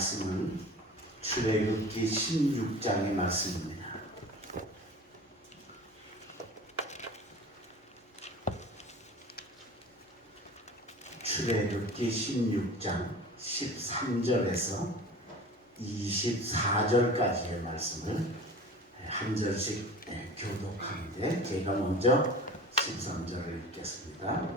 말씀은 출애굽기 16장의 말씀입니다. 출애굽기 16장 13절에서 24절까지의 말씀을 한 절씩 교독하는데 제가 먼저 13절을 읽겠습니다.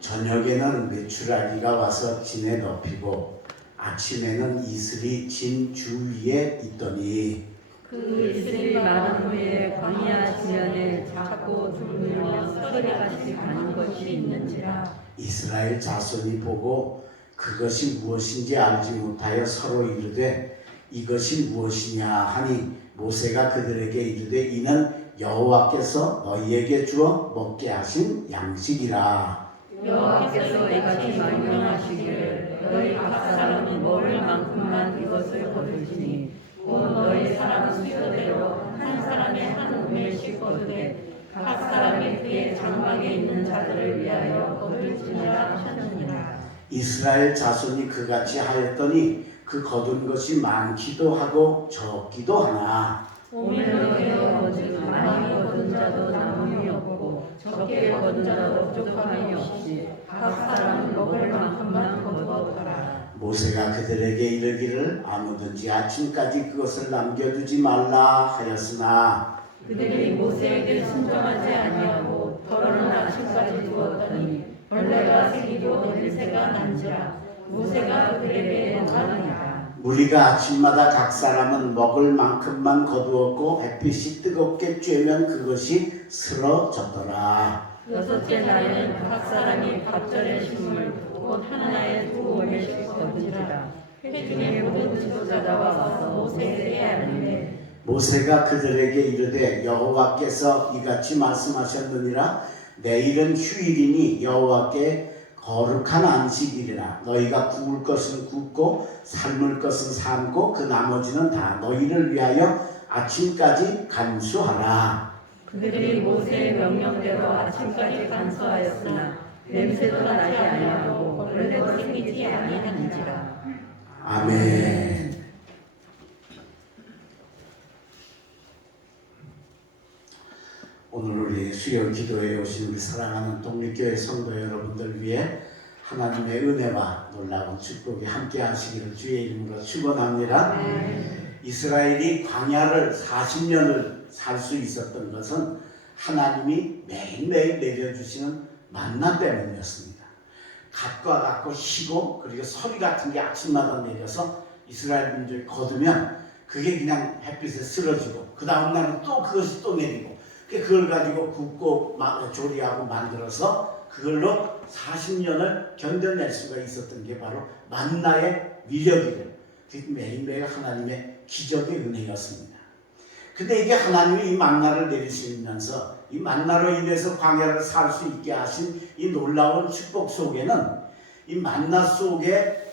저녁에는 메추라기가 와서 진에 덮이고 아침에는 이슬이 진 주위에 있더니 그 이슬이 마른 후에 광야 지면에 작고 둥글며 서리같이 가는 것이 있는지라. 이스라엘 자손이 보고 그것이 무엇인지 알지 못하여 서로 이르되 이것이 무엇이냐 하니 모세가 그들에게 이르되 이는 여호와께서 너희에게 주어 먹게 하신 양식이라. 여호와께서 이같이 명령하시기를 너희 각 사람은 먹을 만큼만 이것을 거둘지니 곧 너희 사람 수요대로 한 사람의 한 우멜씩 거두되 각 사람이 그의 장막에 있는 자들을 위하여 거둘지니라 하셨느니라. 이스라엘 자손이 그같이 하였더니 그 거둔 것이 많기도 하고 적기도 하나 오멜로에어 오직 많이 거둔 자도 남음이 없고 적게 거둔 자도 부족함이 없이 각 사람 먹을 만큼만 거두어라. 모세가 그들에게 이르기를 아무든지 아침까지 그것을 남겨두지 말라 하였으나 그들이 모세에게 순종하지 아니하고 더러는 아침까지 두었더니 벌레가 새기고 냄새가 난지라. 모세가 그들에게 명하니라. 무리가 아침마다 각 사람은 먹을 만큼만 거두었고 햇빛이 뜨겁게 쬐면 그것이 쓰러졌더라. 여섯째 날에는 각 사람이 갑절의 식물 곧 하나에 두 오멜씩 거두니라. 회중의 모든 지도자가 와서 모세에게 아뢰되 모세가 그들에게 이르되 여호와께서 이같이 말씀하셨느니라. 내일은 휴일이니 여호와께 거룩한 안식일이라. 너희가 구울 것은 굽고 삶을 것은 삶고 그 나머지는 다 너희를 위하여 아침까지 간수하라. 그들이 모세의 명령대로 아침까지 간수하였으나 냄새도 나지 아니하고 벌레도 생기지 아니하는지라. 아멘. 오늘 우리 수요 기도에 오신 우리 사랑하는 독립교회 성도 여러분들 위해 하나님의 은혜와 놀라운 축복이 함께 하시기를 주의 이름으로 축원합니다. 이스라엘이 광야를 40년을 살 수 있었던 것은 하나님이 매일매일 내려주시는 만나 때문이었습니다. 갓과 같고 희고 그리고 서리 같은 게 아침마다 내려서 이스라엘 민족이 거두면 그게 그냥 햇빛에 쓰러지고 그 다음 날은 또 그것이 또 내리고 그걸 가지고 굽고 조리하고 만들어서 그걸로 40년을 견뎌낼 수가 있었던 게 바로 만나의 위력이고 매일매일 하나님의 기적의 은혜였습니다. 근데 이게 하나님이 이 만나를 내리시면서 이 만나로 인해서 광야를 살 수 있게 하신 이 놀라운 축복 속에는 이 만나 속에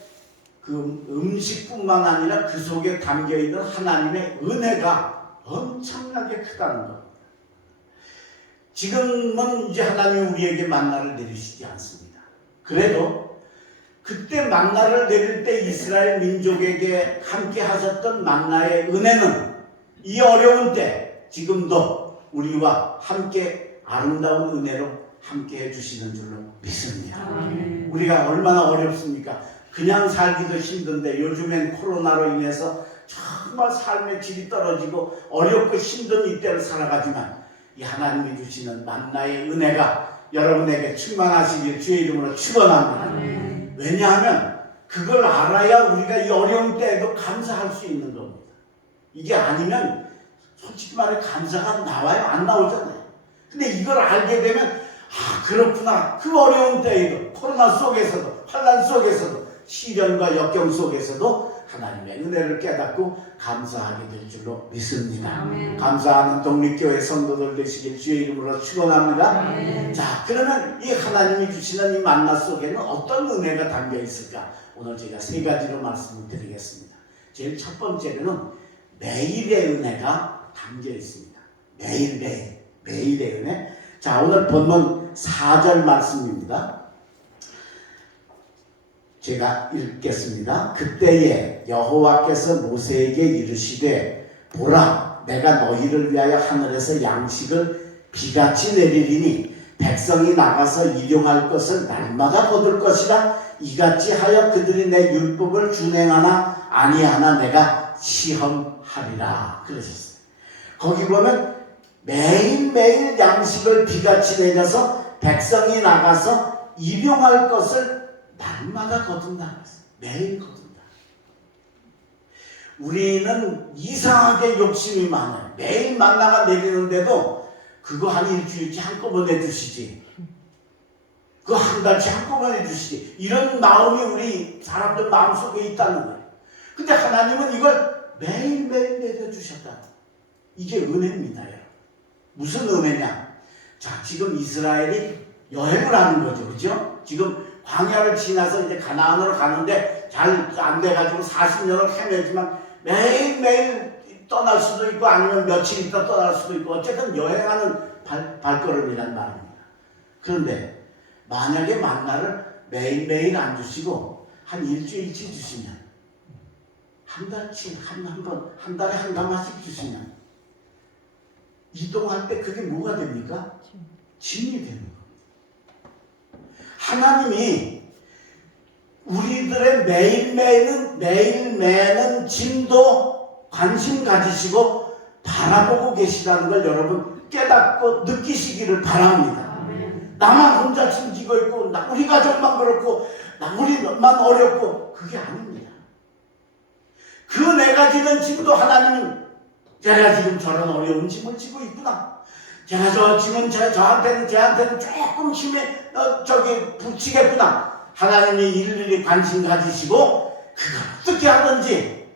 그 음식뿐만 아니라 그 속에 담겨있는 하나님의 은혜가 엄청나게 크다는 겁니다. 지금은 이제 하나님이 우리에게 만나를 내리시지 않습니다. 그래도 그때 만나를 내릴 때 이스라엘 민족에게 함께 하셨던 만나의 은혜는 이 어려운 때 지금도 우리와 함께 아름다운 은혜로 함께 해주시는 줄로 믿습니다. 우리가 얼마나 어렵습니까? 그냥 살기도 힘든데 요즘엔 코로나로 인해서 정말 삶의 질이 떨어지고 어렵고 힘든 이때를 살아가지만 이 하나님이 주시는 만나의 은혜가 여러분에게 충만하시길 주의 이름으로 축원합니다. 왜냐하면 그걸 알아야 우리가 이 어려운 때에도 감사할 수 있는 겁니다. 이게 아니면 솔직히 말해 감사가 나와요? 안 나오잖아요. 근데 이걸 알게 되면 그렇구나. 그 어려운 때에도 코로나 속에서도 환난 속에서도 시련과 역경 속에서도 하나님의 은혜를 깨닫고 감사하게 될 줄로 믿습니다. 감사하는 독립교회 성도들 되시길 주의 이름으로 축원합니다. 자, 그러면 이 하나님이 주시는 이 만나 속에는 어떤 은혜가 담겨 있을까? 오늘 제가 세 가지로 말씀을 드리겠습니다. 제일 첫 번째로는 매일의 은혜가 담겨 있습니다. 매일의 은혜. 자, 오늘 본문 4절 말씀입니다. 제가 읽겠습니다. 그때에 여호와께서 모세에게 이르시되 보라 내가 너희를 위하여 하늘에서 양식을 비같이 내리리니 백성이 나가서 일용할 것을 날마다 거둘 것이라 이같이 하여 그들이 내 율법을 준행하나 아니하나 내가 시험하리라 그러셨어요. 거기 보면 매일매일 양식을 비같이 내려서 백성이 나가서 일용할 것을 날마다 거둔다. 매일 거둔다. 우리는 이상하게 욕심이 많아요. 매일 만나가 내리는데도 그거 한 일주일치 한꺼번에 주시지. 그거 한 달치 한꺼번에 주시지. 이런 마음이 우리 사람들 마음속에 있다는 거예요. 근데 하나님은 이걸 매일매일 내려주셨다. 이게 은혜입니다. 무슨 은혜냐? 자, 지금 이스라엘이 여행을 하는 거죠. 그죠? 지금 광야를 지나서 이제 가나안으로 가는데 잘 안 돼가지고 40년을 헤매지만 매일매일 떠날 수도 있고 아니면 며칠 있다 떠날 수도 있고 어쨌든 여행하는 발걸음이란 말입니다. 그런데 만약에 만나를 매일매일 안 주시고 한 일주일치 주시면 한 달치 한 달에 한 가마씩 주시면 이동할 때 그게 뭐가 됩니까? 짐이 되는 겁니다. 하나님이 우리들의 매일매는 짐도 관심 가지시고 바라보고 계시다는 걸 여러분 깨닫고 느끼시기를 바랍니다. 나만 혼자 짐지고 있고 우리 가족만 그렇고 우리만 어렵고 그게 아닙니다. 그 내가 지는 짐도 하나님은 제가 지금 저런 어려운 짐을 지고 있구나. 제가 저 짐은 쟤한테는 조금 힘에 붙이겠구나. 하나님이 일일이 관심 가지시고 그걸 어떻게 하든지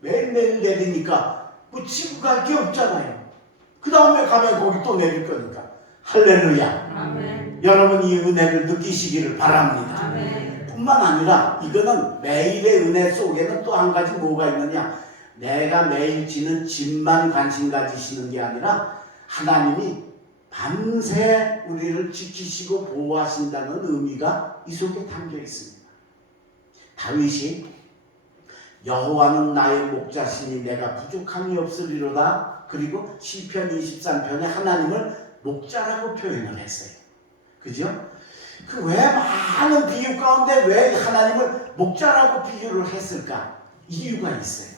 매일매일 내리니까 뭐 지고 갈 게 없잖아요. 그 다음에 가면 거기 또 내릴 거니까. 할렐루야. 아멘. 여러분 이 은혜를 느끼시기를 바랍니다. 아멘. 뿐만 아니라 이거는 매일의 은혜 속에는 또 한 가지 뭐가 있느냐. 내가 매일 지는 짐만 관심 가지시는 게 아니라 하나님이 밤새 우리를 지키시고 보호하신다는 의미가 이 속에 담겨 있습니다. 다윗이 여호와는 나의 목자시니 내가 부족함이 없으리로다. 그리고 시편 23편에 하나님을 목자라고 표현을 했어요. 그죠? 그 왜 많은 비유 가운데 왜 하나님을 목자라고 비유를 했을까? 이유가 있어요.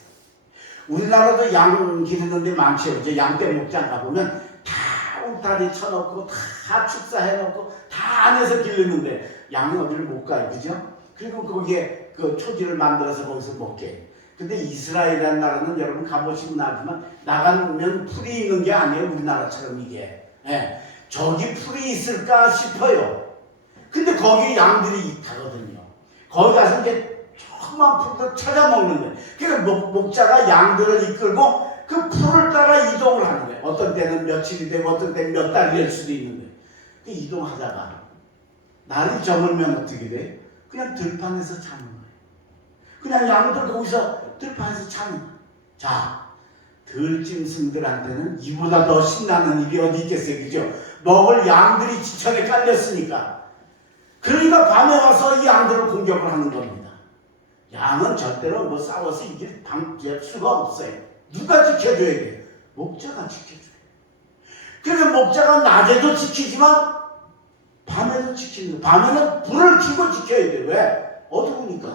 우리나라도 양 기르는 데 많죠. 이제 양떼 목장 가보면 다 울타리 쳐놓고 다 축사해놓고 다 안에서 기르는데 양이 어디를 못 가요. 그죠? 그리고 거기에 그 초지를 만들어서 거기서 먹게. 근데 이스라엘이라는 나라는 여러분 가보시면 알지만 나가면 풀이 있는 게 아니에요. 우리나라처럼 이게. 예. 저기 풀이 있을까 싶어요. 근데 거기 양들이 가거든요. 거기 가서 이제 조그만 풀들 찾아 먹는 거예요. 그러니까 목자가 양들을 이끌고 그 풀을 따라 이동을 하는 거예요. 어떤 때는 며칠이 되고 어떤 때는 몇 달이 될 수도 있는 거예요. 그 이동하다가 날이 저물면 어떻게 돼요? 그냥 들판에서 자는 거예요. 그냥 양들 거기서 들판에서 자는 거예요. 자, 들짐승들한테는 이보다 더 신나는 일이 어디 있겠어요. 그죠? 먹을 양들이 지천에 깔렸으니까. 그러니까 밤에 와서 이 양들을 공격을 하는 겁니다. 양은 절대로 뭐 싸워서 이길 수가 없어요. 누가 지켜줘야 돼요? 목자가 지켜줘요. 그래서 목자가 낮에도 지키지만 밤에도 지키는 거예요. 밤에는 불을 켜고 지켜야 돼요. 왜? 어두우니까.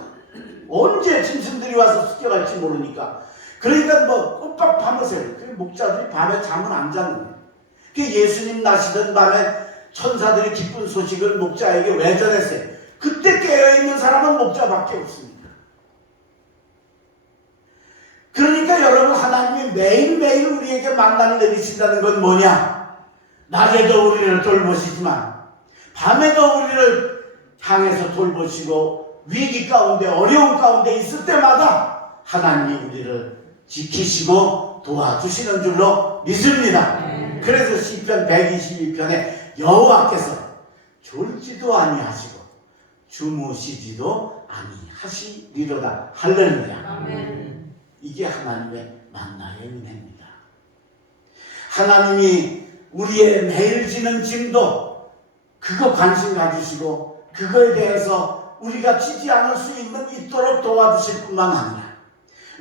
언제 짐승들이 와서 습격할지 모르니까. 그러니까 뭐 꼬박 밤을 새요. 그 목자들이 밤에 잠을 안 자는 거예요. 그 예수님 나시던 밤에 천사들이 기쁜 소식을 목자에게 왜 전했어요? 그때 깨어있는 사람은 목자밖에 없습니다. 그러니까 여러분 하나님이 매일매일 우리에게 만나를 내리신다는 건 뭐냐? 낮에도 우리를 돌보시지만 밤에도 우리를 향해서 돌보시고 위기 가운데 어려운 가운데 있을 때마다 하나님이 우리를 지키시고 도와주시는 줄로 믿습니다. 그래서 시편 122편에 여호와께서 졸지도 아니하시고 주무시지도 아니하시리로다. 할렐루야. 아멘. 이게 하나님의 만나의 은혜입니다. 하나님이 우리의 매일 지는 짐도 그거 관심 가지시고 그거에 대해서 우리가 지지 않을 수 있도록 도와주실 뿐만 아니라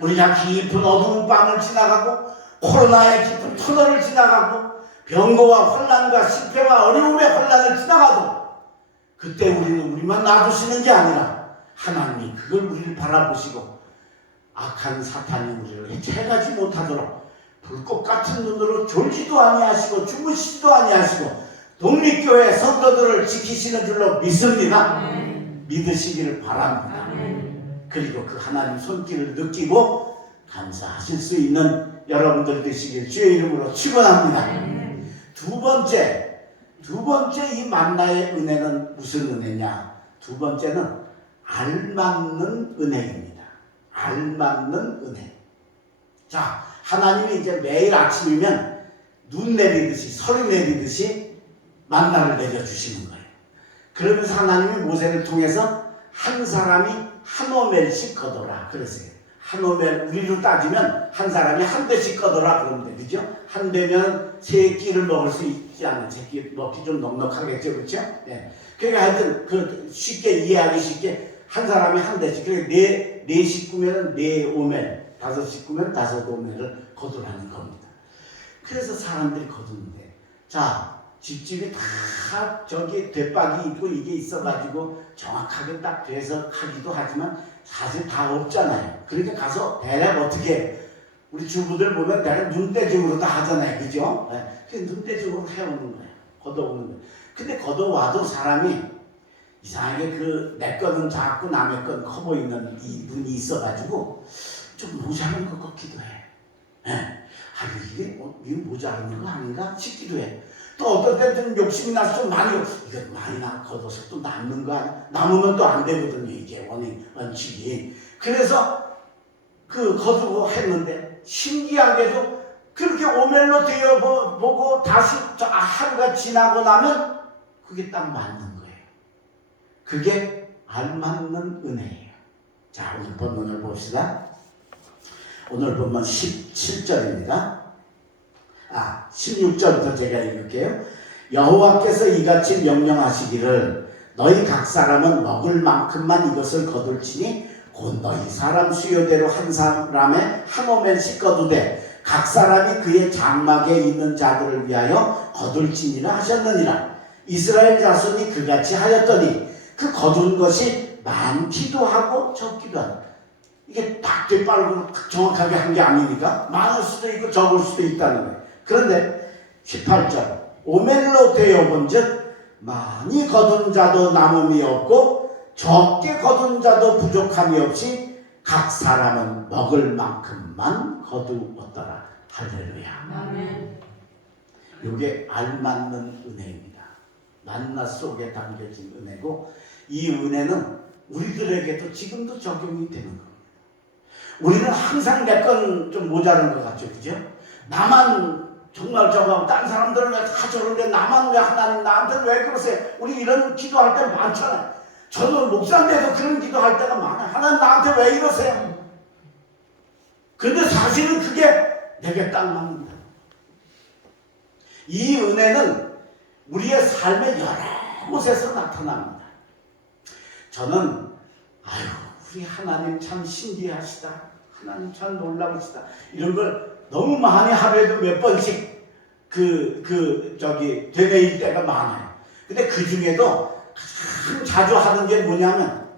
우리가 깊은 어두운 밤을 지나가고 코로나의 깊은 터널을 지나가고 병고와 혼란과 실패와 어려움의 혼란을 지나가도 그때 우리는 우리만 놔두시는 게 아니라 하나님이 그걸 우리를 바라보시고 악한 사탄이 우리를 해체하지 못하도록 불꽃 같은 눈으로 졸지도 아니하시고 주무시지도 아니하시고 독립교회 성도들을 지키시는 줄로 믿습니다. 믿으시기를 바랍니다. 그리고 그 하나님 손길을 느끼고 감사하실 수 있는 여러분들 되시길 주의 이름으로 축원합니다. 두 번째 이 만나의 은혜는 무슨 은혜냐? 두 번째는 알맞는 은혜입니다. 알맞는 은혜. 자, 하나님이 이제 매일 아침이면 눈 내리듯이 서리 내리듯이 만나를 내려주시는 거예요. 그러면서 하나님이 모세를 통해서 한 사람이 한 오멜씩 거둬라 그러세요. 한 오멜, 우리로 따지면 한 사람이 한 대씩 거둬라 그러면 돼. 그죠? 한 대면 세 끼를 먹을 수 있지 않나. 세 끼 먹기 좀 넉넉하겠죠. 그렇죠? 예. 그러니까 하여튼 그 쉽게 이해하기 쉽게 한 사람이 한 대씩. 그러니까 네 식구면 네 오멜, 다섯 식구면 다섯 오멜을 거두라는 겁니다. 그래서 사람들이 거두는데, 자, 집집이 다 저기 대박이 있고 이게 있어가지고 정확하게 딱 돼서 하기도 하지만 사실 다 없잖아요. 그러니까 가서 대략 어떻게 우리 주부들 보면 대략 눈대중으로 다 하잖아요. 그죠? 그 눈대중으로 해오는 거예요. 걷어오는 거예요. 근데 걷어와도 사람이 이상하게 그 내 거는 작고 남의 건 커 보이는 이 눈이 있어가지고 좀 모자란 것 같기도 해. 이게 모자라는 거 아닌가 싶기도 해. 또 어떨 때 좀 욕심이 나서 좀 많이, 이거 많이 걷어서 또 남는 거 아니야? 남으면 또 안 되거든요. 이게 원칙이. 그래서 그 거두고 했는데 신기하게도 그렇게 오멜로 되어보고 다시 하루가 지나고 나면 그게 딱 맞는 거예요. 그게 알맞는 은혜예요. 자, 오늘 본문을 봅시다. 오늘 본문 17절입니다. 16절부터 제가 읽을게요. 여호와께서 이같이 명령하시기를 너희 각 사람은 먹을 만큼만 이것을 거둘지니 곧 너희 사람 수요대로 한 사람의 한 오멜씩 거두되 각 사람이 그의 장막에 있는 자들을 위하여 거둘지니라 하셨느니라. 이스라엘 자손이 그같이 하였더니 그 거둔 것이 많기도 하고 적기도 하고, 이게 딱 뒷발로 정확하게 한 게 아니니까 많을 수도 있고 적을 수도 있다는 거예요. 그런데 18절 오멜로 되어본 즉 많이 거둔 자도 남음이 없고 적게 거둔 자도 부족함이 없이 각 사람은 먹을 만큼만 거두었더라. 할렐루야. 아멘. 이게 알맞는 은혜입니다. 만나 속에 담겨진 은혜고, 이 은혜는 우리들에게도 지금도 적용이 되는 겁니다. 우리는 항상 내 건 좀 모자란 것 같죠. 그죠? 나만 정말 저거 다른 사람들은 왜 다 저런데 나만 왜 하나님 나한테 왜 그러세요? 우리 이런 기도할 때 많잖아요. 저도 목사인데도 그런 기도할 때가 많아요. 하나님 나한테 왜 이러세요? 근데 사실은 그게 내게 딱 맞는다. 이 은혜는 우리의 삶의 여러 곳에서 나타납니다. 저는 우리 하나님 참 신기하시다. 하나님 참 놀라우시다. 이런 걸 너무 많이 하루에도 몇 번씩 되뇌일 때가 많아요. 근데 그 중에도 가장 자주 하는 게 뭐냐면,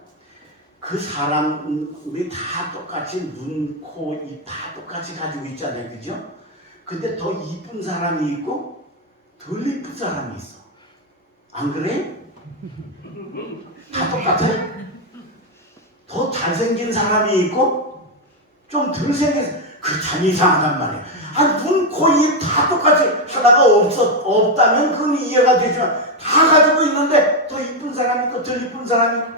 그 사람, 우리 다 똑같이 눈, 코, 입 다 똑같이 가지고 있잖아요. 그죠? 근데 더 이쁜 사람이 있고 덜 이쁜 사람이 있어. 안 그래? 다 똑같아요? 더 잘생긴 사람이 있고 좀 덜 생긴, 그 참 이상하단 말이야. 눈, 코, 입 다 똑같이 하다가 없다면 그건 이해가 되지만 다 가지고 있는데 더 이쁜 사람이 있고 덜 이쁜 사람이 있고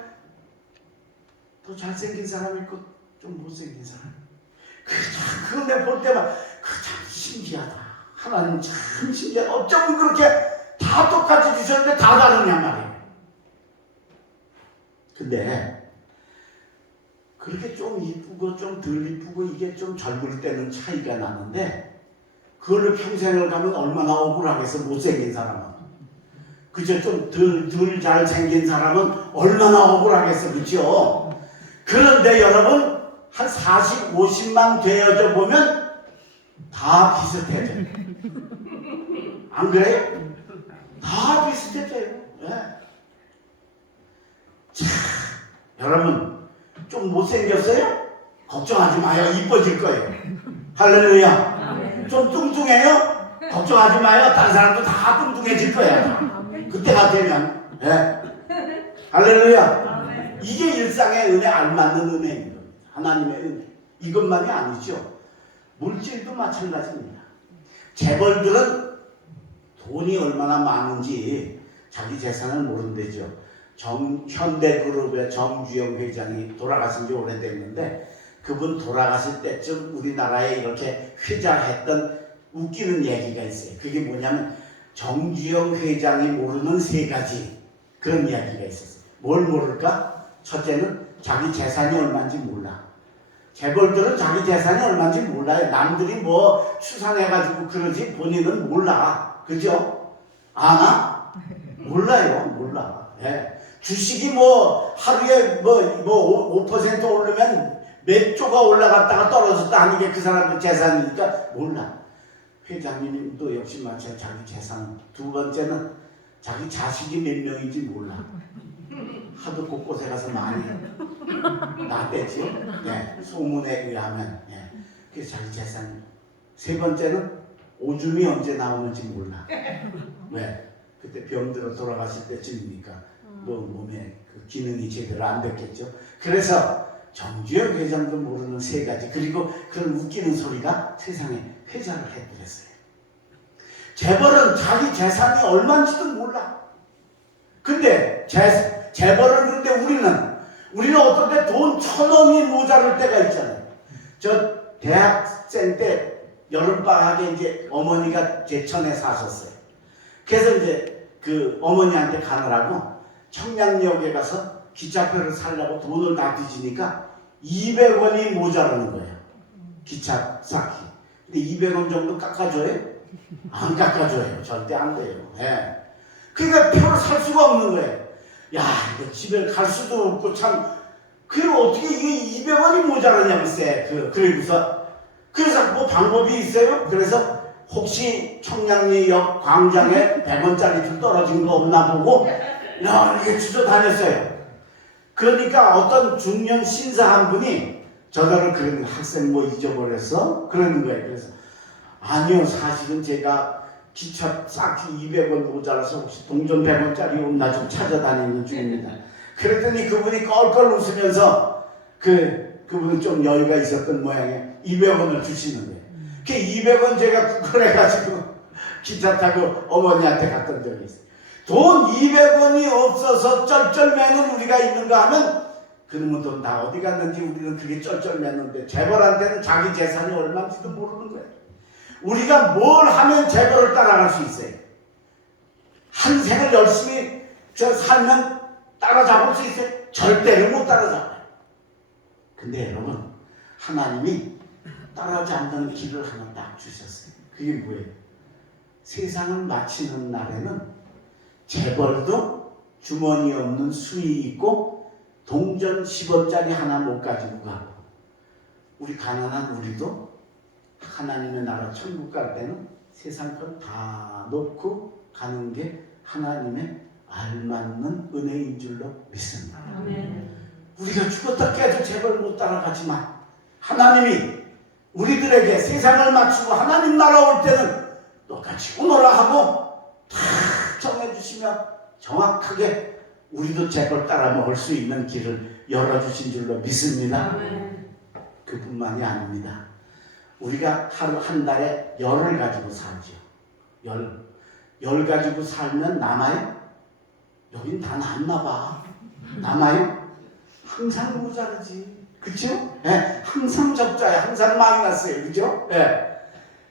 더 잘생긴 사람이 있고 좀 못생긴 사람이 있고, 그거 내가 볼 때만 참 신기하다. 하나님 참 신기하다. 어쩌면 그렇게 다 똑같이 주셨는데 다 다르냔 말이에요. 근데 그렇게 좀 이쁘고 좀 덜 이쁘고 이게 좀 젊을 때는 차이가 나는데, 그거를 평생을 가면 얼마나 억울하겠어, 못생긴 사람은. 그저 좀 덜 잘생긴 사람은 얼마나 억울하겠어, 그렇죠? 그런데 여러분 한 40, 50만 되어져 보면 다 비슷해져. 안 그래요? 다 비슷해져요. 네. 자, 여러분 좀 못생겼어요? 걱정하지 마요. 이뻐질 거예요. 할렐루야. 좀 뚱뚱해요? 걱정하지 마요. 다른 사람도 다 뚱뚱해질 거야. 그때가 되면. 네. 할렐루야. 이게 일상의 은혜, 알맞는 은혜인 겁니다. 하나님의 은혜. 이것만이 아니죠. 물질도 마찬가지입니다. 재벌들은 돈이 얼마나 많은지 자기 재산을 모른대죠. 현대그룹의 정주영 회장이 돌아가신 지 오래됐는데 그분 돌아가실 때쯤 우리나라에 이렇게 회자했던 웃기는 얘기가 있어요. 그게 뭐냐면 정주영 회장이 모르는 세 가지 그런 이야기가 있었어요. 뭘 모를까? 첫째는 자기 재산이 얼마인지 몰라. 재벌들은 자기 재산이 얼마인지 몰라요. 남들이 뭐 추산해가지고 그러지 본인은 몰라. 그죠? 아나? 몰라요. 몰라. 예. 주식이 뭐 하루에 뭐 5% 오르면 몇 조가 올라갔다가 떨어졌다 하는 게 그 사람들 재산이니까 몰라. 회장님도 역시 마찬가지로 자기 재산. 두 번째는 자기 자식이 몇 명인지 몰라. 하도 곳곳에 가서 많이 나댔죠. 네, 소문에 의하면. 네. 그래서 자기 재산. 세 번째는 오줌이 언제 나오는지 몰라. 왜? 그때 병들어 돌아가실 때쯤이니까 뭐 몸에 그 기능이 제대로 안 됐겠죠. 그래서 정주영 회장도 모르는 세 가지. 그리고 그런 웃기는 소리가 세상에 회자를 해드렸어요. 재벌은 자기 재산이 얼마인지도 몰라. 근데 재벌은 그런데 우리는 어떤 때 돈 1,000원이 모자랄 때가 있잖아요. 저 대학생 때 여름방학에 이제 어머니가 제천에 사셨어요. 그래서 이제 그 어머니한테 가느라고 청량역에 가서 기차표를 사려고 돈을 다 뒤지니까 200원이 모자라는 거예요. 기차 쌓기. 근데 200원 정도 깎아줘요? 안 깎아줘요. 절대 안 돼요. 예. 그러니까 표를 살 수가 없는 거예요. 야, 이거 집에 갈 수도 없고 참. 그럼 어떻게 이게 200원이 모자라냐고 그래서 뭐 방법이 있어요? 그래서 혹시 청량리역 광장에 100원짜리 좀 떨어진 거 없나 보고 이렇게 주워다녔어요. 그러니까 어떤 중년 신사 한 분이 저더러 그러는 학생 뭐 잊어버렸어? 그러는 거예요. 그래서 아니요, 사실은 제가 기차 쌓기 200원 모자라서 혹시 동전 100원짜리 없나 좀 찾아다니는 중입니다. 그랬더니 그분이 껄껄 웃으면서 그분은 좀 여유가 있었던 모양에 200원을 주시는 거예요. 그 200원 제가 구걸해가지고 기차 타고 어머니한테 갔던 적이 있어요. 돈 200원이 없어서 쩔쩔매는 우리가 있는가 하면 그놈은 돈 다 어디 갔는지 우리는 그게 쩔쩔매는데 재벌한테는 자기 재산이 얼마인지도 모르는 거예요. 우리가 뭘 하면 재벌을 따라갈 수 있어요? 한 생을 열심히 살면 따라잡을 수 있어요? 절대로 못 따라잡아요. 근데 여러분 하나님이 따라잡는 길을 하나 딱 주셨어요. 그게 뭐예요? 세상을 마치는 날에는 재벌도 주머니 없는 수이 있고 동전 10원짜리 하나 못 가지고 가고 우리 가난한 우리도 하나님의 나라 천국 갈 때는 세상 것 다 놓고 가는 게 하나님의 알맞는 은혜인 줄로 믿습니다. 아멘. 우리가 죽었다 깨도 재벌 못 따라가지만 하나님이 우리들에게 세상을 맞추고 하나님 나라 올 때는 똑같이 오너라 하고 다 정해주시며 정확하게 우리도 재벌 따라 먹을 수 있는 길을 열어주신 줄로 믿습니다. 아멘. 그뿐만이 아닙니다. 우리가 하루 한 달에 열을 가지고 살죠. 열 가지고 살면 남아요? 여긴 다 남나 봐. 남아요? 항상 모자르지. 그쵸? 예, 항상 적자야. 항상 마이너스예요. 그죠? 예.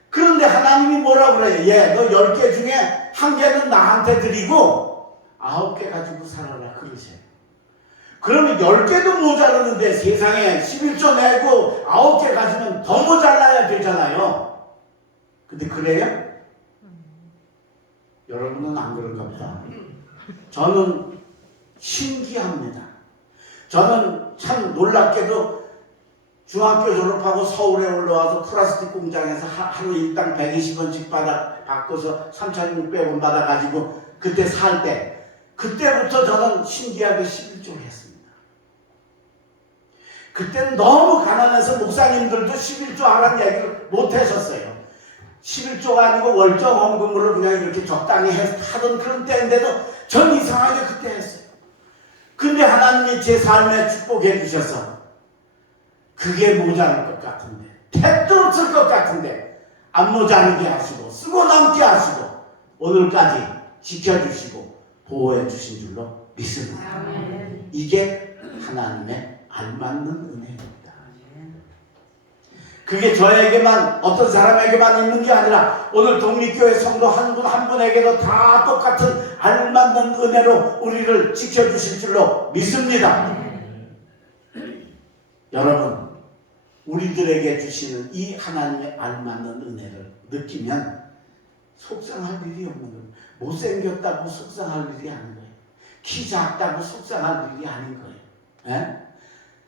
그런데 하나님이 뭐라 그래요? 예, 너 10개 중에 1개는 나한테 드리고 9개 가지고 살아라. 그러세요. 그러면 10개도 모자르는데 세상에 11조 내고 9개 가지면 더 모자라야 되잖아요. 근데 그래요? 여러분은 안 그런가 보다. 저는 신기합니다. 저는 참 놀랍게도 중학교 졸업하고 서울에 올라와서 플라스틱 공장에서 하루 일당 120원씩 바꿔서 3,600원 받아가지고 그때 살 때, 그때부터 저는 신기하게 11조를 했습니다. 그때는 너무 가난해서 목사님들도 11조 하라는 얘기를 못 하셨어요. 11조가 아니고 월정 헌금으로 그냥 이렇게 적당히 하던 그런 때인데도 전 이상하게 그때 했어요. 근데 하나님이 제 삶에 축복해 주셔서 그게 모자랄 것 같은데, 택도 없을 것 같은데 안 모자르게 하시고 쓰고 남게 하시고 오늘까지 지켜주시고 보호해 주신 줄로 믿습니다. 이게 하나님의 알맞는 은혜입니다. 그게 저에게만, 어떤 사람에게만 있는 게 아니라 오늘 독립교회 성도 한 분 한 분에게도 다 똑같은 알맞는 은혜로 우리를 지켜주실 줄로 믿습니다. 여러분, 우리들에게 주시는 이 하나님의 알맞는 은혜를 느끼면 속상할 일이 없는 거예요. 못생겼다고 속상할 일이 아닌 거예요. 키 작다고 속상할 일이 아닌 거예요. 에?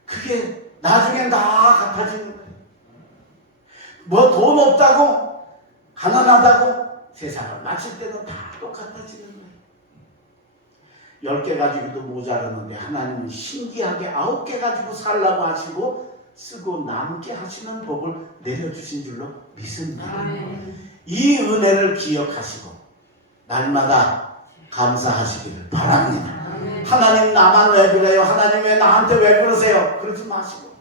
그게 나중엔 다 갚아지는 거예요. 뭐 돈 없다고, 가난하다고 세상을 마칠 때는 다 똑같아지는 거예요. 10개 가지고도 모자라는데 하나님은 신기하게 9개 가지고 살라고 하시고 쓰고 남게 하시는 법을 내려주신 줄로 믿습니다. 이 은혜를 기억하시고 날마다 감사하시기를 바랍니다. 하나님 나만 왜 그래요? 하나님 왜 나한테 왜 그러세요? 그러지 마시고,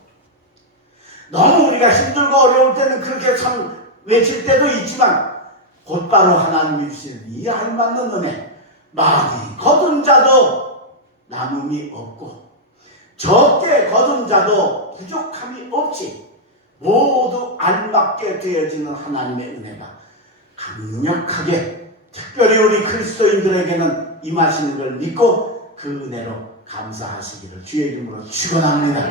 너무 우리가 힘들고 어려울 때는 그렇게 참 외칠 때도 있지만 곧바로 하나님이 주시는 이 알맞는 은혜, 많이 거둔 자도 남음이 없고 적게 거둔 자도 부족함이 없지, 모두 알맞게 되어지는 하나님의 은혜가 강력하게 특별히 우리 그리스도인들에게는 임하시는 걸 믿고 그 은혜로 감사하시기를 주의 이름으로 축원합니다.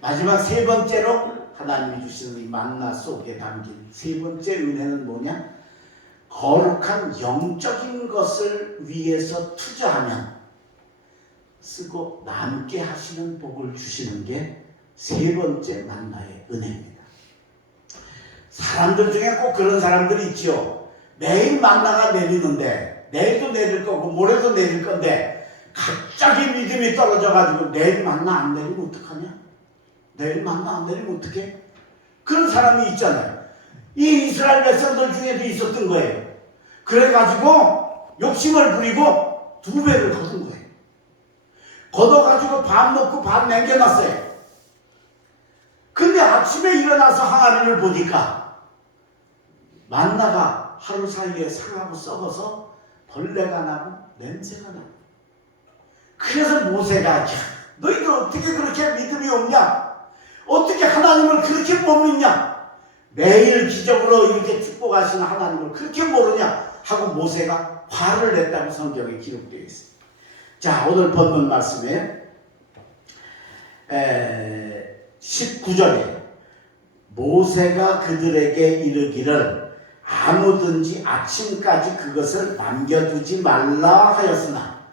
마지막 세 번째로 하나님이 주시는 이 만나 속에 담긴 세 번째 은혜는 뭐냐? 거룩한 영적인 것을 위해서 투자하면 쓰고 남게 하시는 복을 주시는 게 세 번째 만나의 은혜입니다. 사람들 중에 꼭 그런 사람들이 있죠. 매일 만나가 내리는데, 내일도 내릴 거고 모레도 내릴 건데 갑자기 믿음이 떨어져가지고 내일 만나 안 내리면 어떡하냐? 내일 만나 안 내리면 어떡해? 그런 사람이 있잖아요. 이 이스라엘 백성들 중에도 있었던 거예요. 그래가지고 욕심을 부리고 2배를 거둔 거예요. 걷어가지고 반 먹고 반 남겨놨어요. 근데 아침에 일어나서 항아리를 보니까 만나가 하루 사이에 상하고 썩어서 벌레가 나고 냄새가 나고, 그래서 모세가 야, 너희들 어떻게 그렇게 믿음이 없냐? 어떻게 하나님을 그렇게 못 믿냐? 매일 기적으로 이렇게 축복하시는 하나님을 그렇게 모르냐? 하고 모세가 화를 냈다고 성경에 기록되어 있습니다. 자, 오늘 본문 말씀에 19절에 모세가 그들에게 이르기를 아무든지 아침까지 그것을 남겨두지 말라 하였으나,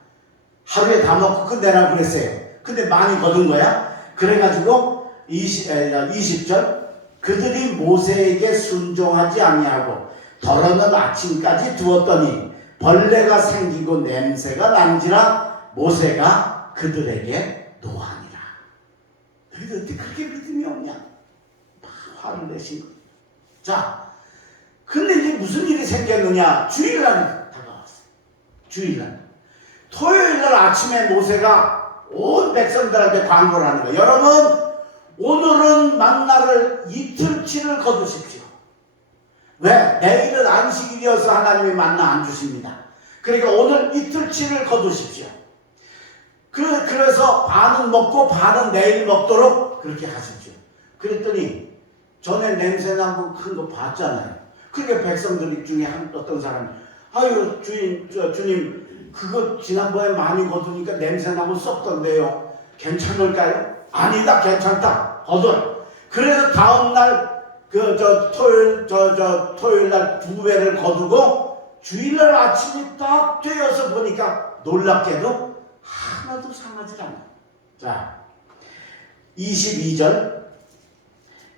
하루에 다 먹고 끝내라 그랬어요. 근데 많이 거둔 거야. 그래가지고 20절 그들이 모세에게 순종하지 아니하고 덜어는 아침까지 두었더니 벌레가 생기고 냄새가 난지라 모세가 그들에게 노하니라. 너희들 어떻게 그렇게 믿음이 없냐? 화를 내신 거예요. 자, 근데 이제 무슨 일이 생겼느냐? 주일날이 다가왔어요. 주일날. 토요일날 아침에 모세가 온 백성들한테 광고를 하는 거예요. 여러분, 오늘은 만나를 이틀치를 거두십시오. 왜? 내일은 안식일이어서 하나님이 만나 안 주십니다. 그러니까 오늘 이틀치를 거두십시오. 그래서 반은 먹고 반은 내일 먹도록 그렇게 하십시오. 그랬더니 전에 냄새 나고 큰 거 봤잖아요. 그러니까 백성들 중에 어떤 사람이 아유 주님 그거 지난번에 많이 거두니까 냄새 나고 썩던데요. 괜찮을까요? 아니다, 괜찮다. 거둬. 그래서 다음날 토요일 날 2배를 거두고 주일날 아침이 딱 되어서 보니까 놀랍게도 하나도 상하지 않아요. 자, 22절.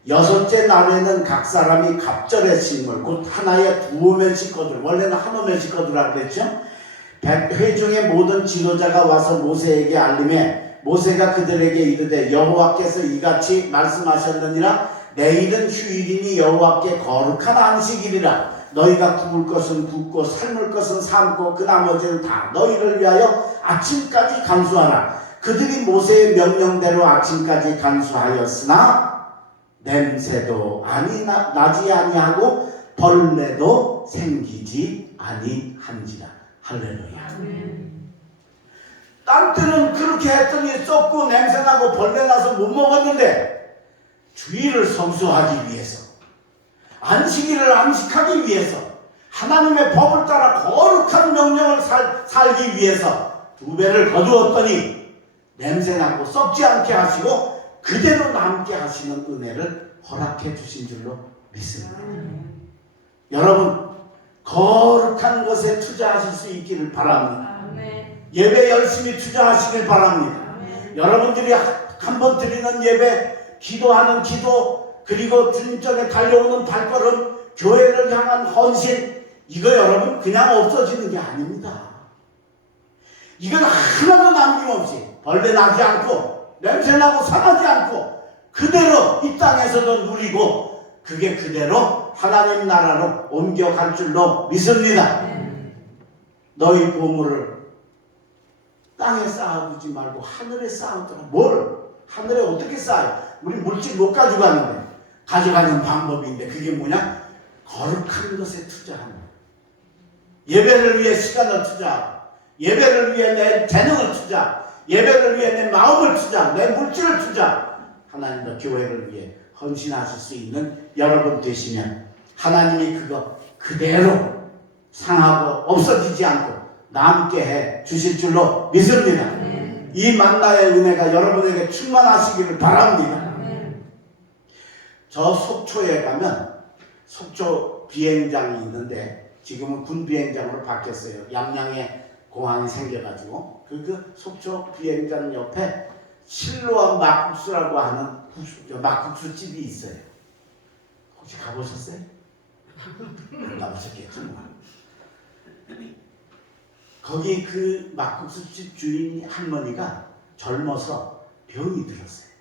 여섯째 날에는 각 사람이 갑절의 식물 곧 하나에 2오멜씩 거둘, 원래는 1오멜씩 거두라고 그랬죠. 회중의 모든 지도자가 와서 모세에게 알림해 모세가 그들에게 이르되 여호와께서 이같이 말씀하셨느니라. 내일은 휴일이니 여호와께 거룩한 안식일이라. 너희가 구울 것은 굽고 삶을 것은 삶고 그 나머지는 다 너희를 위하여 아침까지 간수하라. 그들이 모세의 명령대로 아침까지 간수하였으나 냄새도 나지 아니하고 벌레도 생기지 아니한지라. 할렐루야. 딴 때는 그렇게 했더니 썩고 냄새나고 벌레나서 못 먹었는데 주일을 성수하기 위해서, 안식일을 안식하기 위해서, 하나님의 법을 따라 거룩한 명령을 살기 위해서 2배를 거두었더니 냄새나고 썩지 않게 하시고 그대로 남게 하시는 은혜를 허락해 주신 줄로 믿습니다. 여러분, 거룩한 것에 투자하실 수 있기를 바랍니다. 예배 열심히 투자하시길 바랍니다. 여러분들이 한번 드리는 예배, 기도하는 기도, 그리고 주님 전에 달려오는 발걸음, 교회를 향한 헌신, 이거 여러분 그냥 없어지는 게 아닙니다. 이건 하나도 남김없이 벌레 나지 않고 냄새나고 상하지 않고 그대로 이 땅에서도 누리고 그게 그대로 하나님 나라로 옮겨갈 줄로 믿습니다. 너희 보물을 땅에 쌓아두지 말고 하늘에 쌓아두라. 뭘? 하늘에 어떻게 쌓아요? 우리 물질 못 가져가는데, 가져가는 방법인데 그게 뭐냐? 거룩한 것에 투자하는 거예요. 예배를 위해 시간을 투자하고, 예배를 위해 내 재능을 투자, 예배를 위해 내 마음을 투자, 내 물질을 투자, 하나님과 교회를 위해 헌신하실 수 있는 여러분 되시면 하나님이 그거 그대로 상하고 없어지지 않고 남게 해 주실 줄로 믿습니다. 이 만나의 은혜가 여러분에게 충만하시기를 바랍니다. 저 속초에 가면 속초 비행장이 있는데 지금은 군 비행장으로 바뀌었어요. 양양에 공항이 생겨가지고 그 속초 비행장 옆에 실로암 막국수라고 하는 막국수 집이 있어요. 혹시 가보셨어요? 안 가보셨겠죠. 거기 그 막국수집 주인 할머니가 젊어서 병이 들었어요.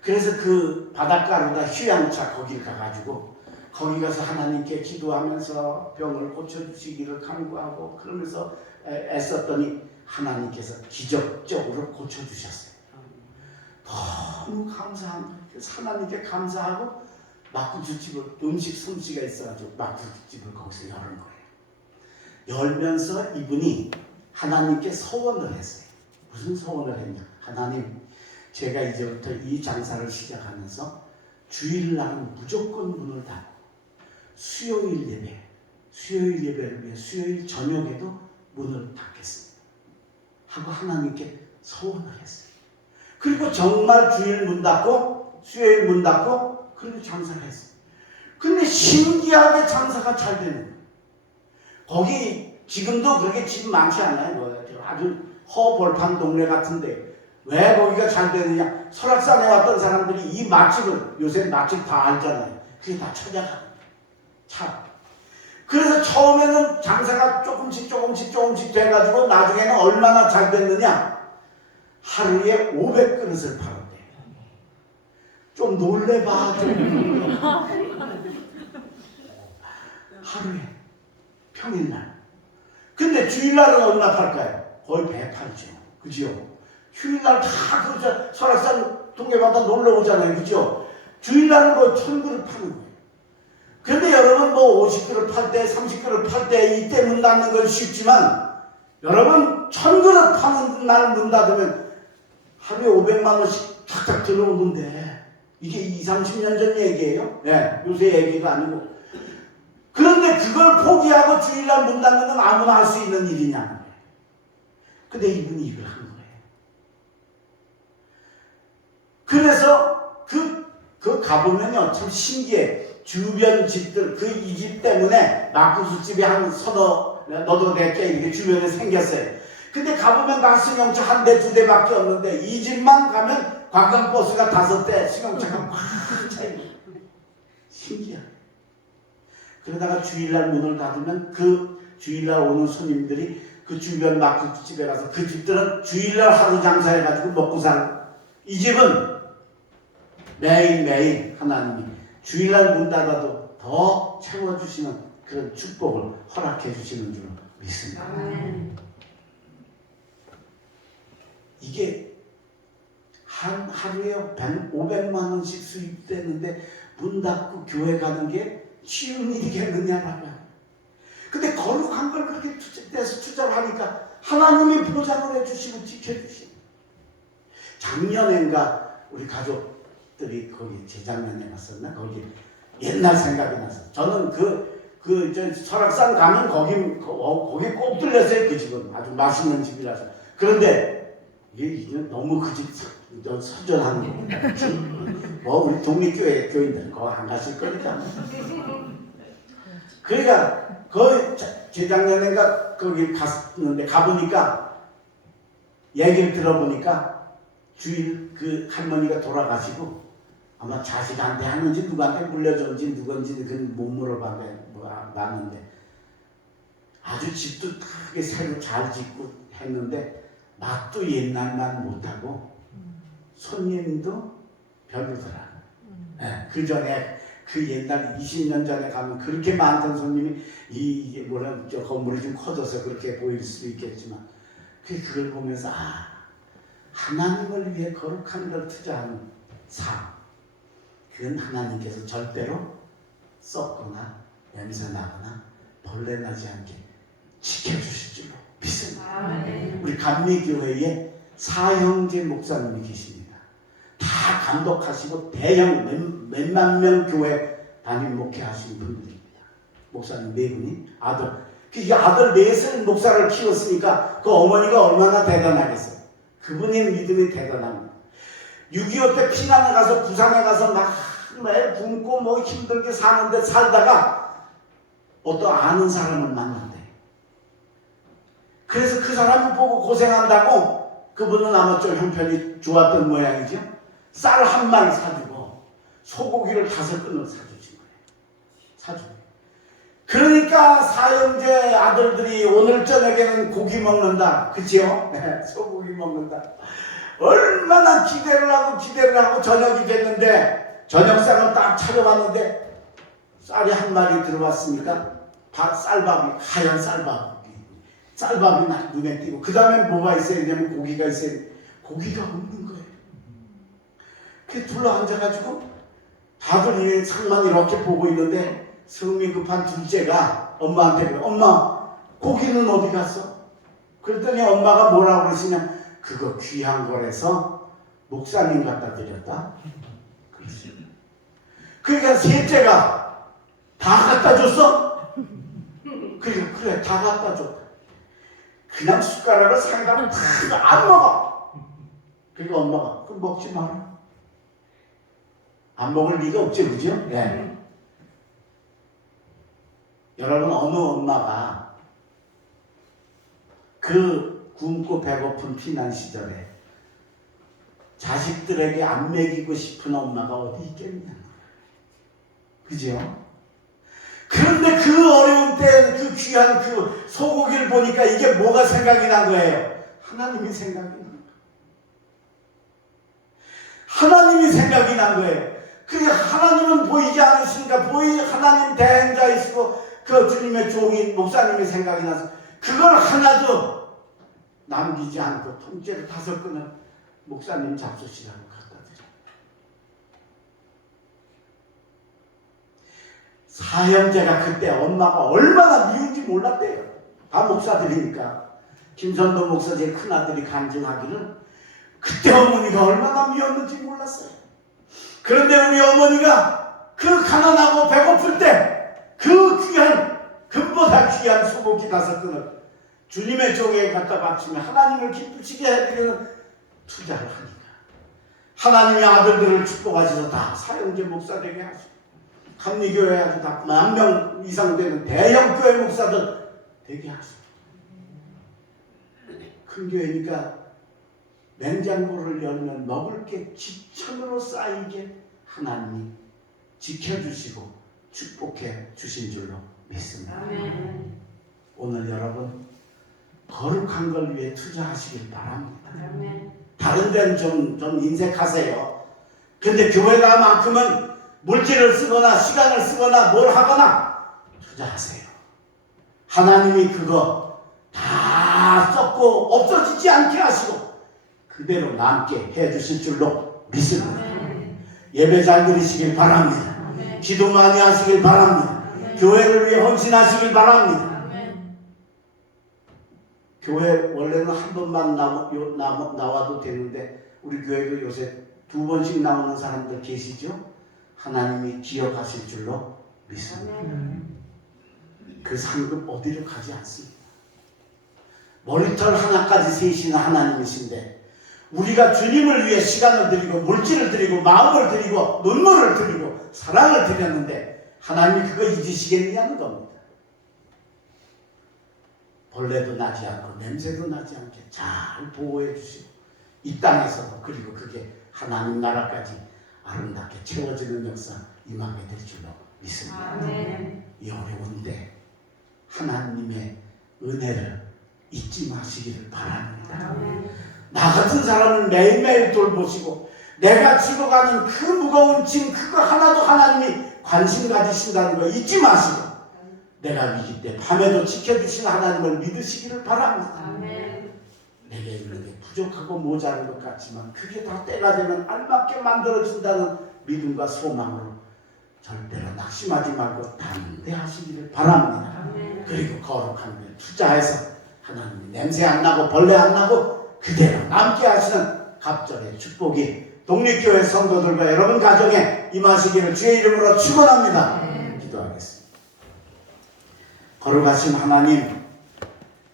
그래서 그 바닷가로다 휴양차 거길 가가지고 거기 가서 하나님께 기도하면서 병을 고쳐주시기를 간구하고 그러면서 애썼더니 하나님께서 기적적으로 고쳐주셨어요. 너무 감사한 하나님께 감사하고 막국수집을 음식 솜씨가 있어가지고 막국수집을 거기서 열은 거예요. 열면서 이분이 하나님께 소원을 했어요. 무슨 소원을 했냐? 하나님, 제가 이제부터 이 장사를 시작하면서 주일날은 무조건 문을 닫고 수요일 예배를 위해 수요일 저녁에도 문을 닫겠습니다 하고 하나님께 소원을 했어요. 그리고 정말 주일 문 닫고 수요일 문 닫고 그리고 장사를 했어요. 근데 신기하게 장사가 잘 되는 거예요. 거기 지금도 그렇게 집 많지 않아요. 아주 허벌판 동네 같은데 왜 거기가 잘 되느냐? 설악산에 왔던 사람들이 이 맛집을, 요새 맛집 다 알잖아요. 그게 다 찾아가는 차. 그래서 처음에는 장사가 조금씩 돼가지고 나중에는 얼마나 잘 됐느냐? 하루에 500그릇을 팔았대. 좀 놀래봐. 좀. 하루에 평일날. 근데 주일날은 얼마 팔까요? 거의 배 팔죠. 그죠? 휴일날 다 그러죠. 설악산 동해바다 놀러 오잖아요. 그죠? 주일날은 거의 1000그릇 파는 거예요. 그런데 여러분 뭐 50그릇 팔 때, 30그릇 팔 때 이때 문 닫는 건 쉽지만 여러분 1000그릇 파는 날 문 닫으면 하루에 500만 원씩 탁탁 들어오는데 이게 20, 30년 전 얘기예요. 네, 요새 얘기가 아니고. 그런데 그걸 포기하고 주일날 문 닫는 건 아무나 할 수 있는 일이냐는 거예요. 근데 이분이 이걸 한 거예요. 그래서 그 가보면요 참 신기해. 주변 집들 이 집 때문에 막국수집이 한 서너 너도 내게 이렇게 주변에 생겼어요. 근데 가보면 다 승용차 한 대, 두 대밖에 없는데 이 집만 가면 관광버스가 5대, 승용차가 막 차있는. 신기해. 그러다가 주일날 문을 닫으면 그 주일날 오는 손님들이 그 주변 마켓집에 가서 그 집들은 주일날 하루 장사해가지고 먹고 사는. 이 집은 매일매일 하나님이 주일날 문 닫아도 더 채워주시는 그런 축복을 허락해 주시는 줄 믿습니다. 이게 한 하루에 500만 원씩 수입되는데 문 닫고 교회 가는 게 쉬운 일이겠느냐라고요. 근데 거룩한 걸 그렇게 투자를 하니까 하나님이 보장을 해주시고 지켜주시고. 작년엔가 우리 가족들이 거기 재작년에 갔었나? 거기 옛날 생각이 나서 저는 설악산 가면 거기 꼭 들렸어요. 그 집은 아주 맛있는 집이라서. 그런데 이게 너무 그 집 서전한 거. 우리 독립교회 교인들 그거 안 갔을 거니까. 그러니까 거의 재작년엔가 거기 갔는데 가보니까 얘기를 들어보니까 주일 그 할머니가 돌아가시고 아마 자식한테 하는지 누구한테 물려줬는지 누군지 그건 못 물어봤는데 맞는데 아주 집도 크게 새로 잘 짓고 했는데 맛도 옛날만 못하고 손님도 별로더라고요. 네, 그 전에 그 옛날 20년 전에 가면 그렇게 많던 손님이 이게 저 건물이 좀 커져서 그렇게 보일 수도 있겠지만 그걸 보면서 하나님을 위해 거룩한 걸 투자하는 삶, 그건 하나님께서 절대로 썩거나 냄새나거나 벌레 나지 않게 지켜주실 줄로 믿습니다. 우리 감리교회에 사형제 목사님이 계십니다. 다 감독하시고 대형 몇만 명 교회 담임 목회하신 분들입니다. 목사님 4분이 이 아들 4살 목사를 키웠으니까 그 어머니가 얼마나 대단하겠어요. 그분의 믿음이 대단합니다. 6.25 때 피난을 가서 부산에 가서 매일 굶고 힘들게 사는데 살다가 어떤 아는 사람을 만난대. 그래서 그 사람을 보고 고생한다고 그분은 아마 좀 형편이 좋았던 모양이죠. 쌀 한 마리 사주고 소고기를 5근을 사주신 거예요. 사주고. 그러니까 사형제 아들들이 오늘 저녁에는 고기 먹는다. 그치요? 소고기 먹는다. 얼마나 기대를 하고 저녁이 됐는데 저녁상을 딱 차려봤는데 쌀이 한 마리 들어왔으니까 쌀밥이 하얀 쌀밥이 눈에 띄고 그 다음에 뭐가 있어야 되냐면 고기가 있어야 돼. 고기가 없는 거예요. 그래서 둘러앉아가지고 다들 상만 이렇게 보고 있는데 성미 급한 둘째가 엄마한테 그래. 엄마 고기는 어디 갔어? 그랬더니 엄마가 뭐라고 그러시냐. 그거 귀한 거라서 목사님 갖다 드렸다. 그러니까 셋째가 다 갖다 줬어? 그래 다 갖다 줬다. 그냥 숟가락을 상당히 안 먹어. 그러니까 엄마가 그럼 먹지 마라. 안 먹을 리가 없죠, 그죠? 네. 여러분 어느 엄마가 그 굶고 배고픈 피난 시절에 자식들에게 안 먹이고 싶은 엄마가 어디 있겠냐. 그죠? 그런데 그 어려운 때 그 귀한 그 소고기를 보니까 이게 뭐가 생각이 난 거예요? 하나님이 생각이 난 거예요. 하나님이 생각이 난 거예요. 그게 하나님은 보이지 않으시니까 하나님 대행자이시고 그 주님의 종인 목사님이 생각이 나서 그걸 하나도 남기지 않고 통째로 5근을 목사님 잡수시라고 갖다 드려요. 사형제가 그때 엄마가 얼마나 미운지 몰랐대요. 다 목사들이니까. 김선도 목사 제 큰아들이 간증하기를 그때 어머니가 얼마나 미웠는지 몰랐어요. 그런데 우리 어머니가 그 가난하고 배고플 때 그 귀한 금보다 귀한 소고기 5근을 주님의 종에 갖다 바치며 하나님을 기쁘시게 해드리는 투자를 하니까 하나님의 아들들을 축복하셔서 다 사형제 목사 되게 하시고 감리교회 아주 다 10,000명 이상 되는 대형 교회 목사들 되게 하시고 큰 교회니까 냉장고를 열면 먹을 게 지천으로 쌓이게 하나님이 지켜주시고 축복해 주신 줄로 믿습니다. 아멘. 오늘 여러분 거룩한 걸 위해 투자하시길 바랍니다. 아멘. 다른 데는 좀 인색하세요. 근데 교회가만큼은 물질을 쓰거나 시간을 쓰거나 뭘 하거나 투자하세요. 하나님이 그거 다 썩고 없어지지 않게 하시고 그대로 남게 해주실 줄로 믿습니다. 아멘. 예배 잘 드리시길 바랍니다. 아멘. 기도 많이 하시길 바랍니다. 아멘. 교회를 위해 헌신하시길 바랍니다. 아멘. 교회 원래는 한 번만 나와도 되는데 우리 교회도 요새 2번씩 나오는 사람들 계시죠? 하나님이 기억하실 줄로 믿습니다. 아멘. 그 상급 어디로 가지 않습니다. 머리털 하나까지 세시는 하나님이신데 우리가 주님을 위해 시간을 드리고 물질을 드리고 마음을 드리고 눈물을 드리고 사랑을 드렸는데 하나님이 그거 잊으시겠냐는 겁니다. 벌레도 나지 않고 냄새도 나지 않게 잘 보호해 주시고 이 땅에서도 그리고 그게 하나님 나라까지 아름답게 채워지는 역사 임하게 될 줄로 믿습니다. 아멘. 이 어려운데 하나님의 은혜를 잊지 마시기를 바랍니다. 아멘. 나 같은 사람을 매일매일 돌보시고 내가 지고 가는 그 무거운 짐 그거 하나도 하나님이 관심 가지신다는 거 잊지 마시고 내가 위기 때 밤에도 지켜주신 하나님을 믿으시기를 바랍니다. 아멘. 내게 있는 게 부족하고 모자란 것 같지만 그게 다 때가 되면 알맞게 만들어준다는 믿음과 소망으로 절대로 낙심하지 말고 담대하시기를 바랍니다. 아멘. 그리고 거룩한 데 투자해서 하나님이 냄새 안 나고 벌레 안 나고 그대로 남게 하시는 갑절의 축복이 독립교회 성도들과 여러분 가정에 임하시기를 주의 이름으로 축원합니다. 기도하겠습니다. 거룩하신 하나님,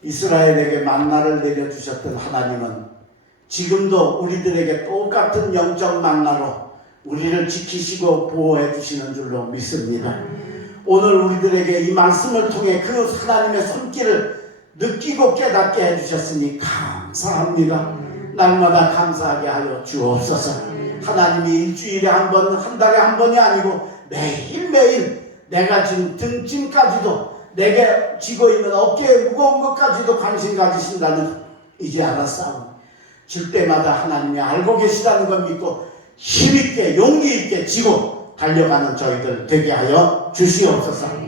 이스라엘에게 만나를 내려주셨던 하나님은 지금도 우리들에게 똑같은 영적 만나로 우리를 지키시고 보호해 주시는 줄로 믿습니다. 오늘 우리들에게 이 말씀을 통해 그 하나님의 손길을 느끼고 깨닫게 해주셨으니 감사합니다. 날마다 감사하게 하여 주옵소서. 하나님이 일주일에 한 번, 한 달에 한 번이 아니고 매일매일 내가 지금 등짐까지도 내게 쥐고 있는 어깨에 무거운 것까지도 관심 가지신다는 이제 알았사오니 질 때마다 하나님이 알고 계시다는 걸 믿고 힘있게 용기있게 지고 달려가는 저희들 되게 하여 주시옵소서.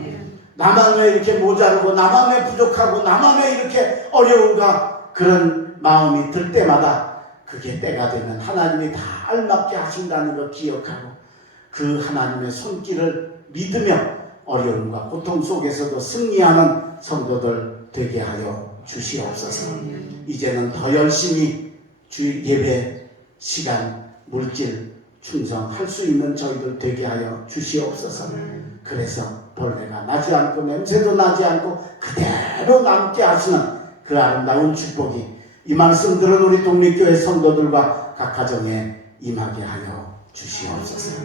나만 왜 이렇게 모자르고 나만 왜 부족하고 나만 왜 이렇게 어려운가 그런 마음이 들 때마다 그게 때가 되면 하나님이 다 알맞게 하신다는 걸 기억하고 그 하나님의 손길을 믿으며 어려움과 고통 속에서도 승리하는 성도들 되게 하여 주시옵소서. 이제는 더 열심히 주 예배 시간 물질 충성할 수 있는 저희들 되게 하여 주시옵소서. 그래서 벌레가 나지 않고 냄새도 나지 않고 그대로 남게 하시는 그 아름다운 축복이 이 말씀 들은 우리 독립교회 성도들과 각 가정에 임하게 하여 주시옵소서.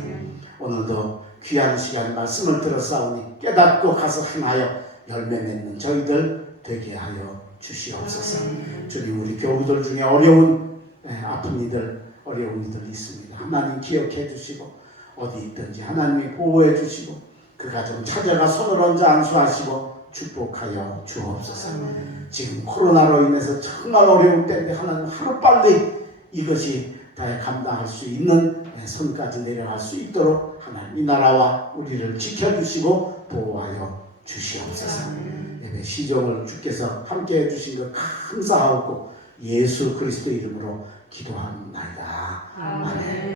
오늘도 귀한 시간 말씀을 들었사오니 깨닫고 가서 행하여 열매 맺는 저희들 되게 하여 주시옵소서. 주님, 우리 교우들 중에 어려운 아픈 이들 어려운 이들이 있습니다. 하나님 기억해 주시고 어디 있든지 하나님이 보호해 주시고 그 가정 찾아가 손을 얹어 안수하시고 축복하여 주옵소서. 지금 코로나로 인해서 정말 어려운 때인데 하나님 하루빨리 이것이 다 감당할 수 있는 손까지 내려갈 수 있도록 하나님 이 나라와 우리를 지켜주시고 보호하여 주시옵소서. 예배 시종을 주께서 함께 해주신 것 감사하고 예수 그리스도 이름으로 기도합니다. 아멘.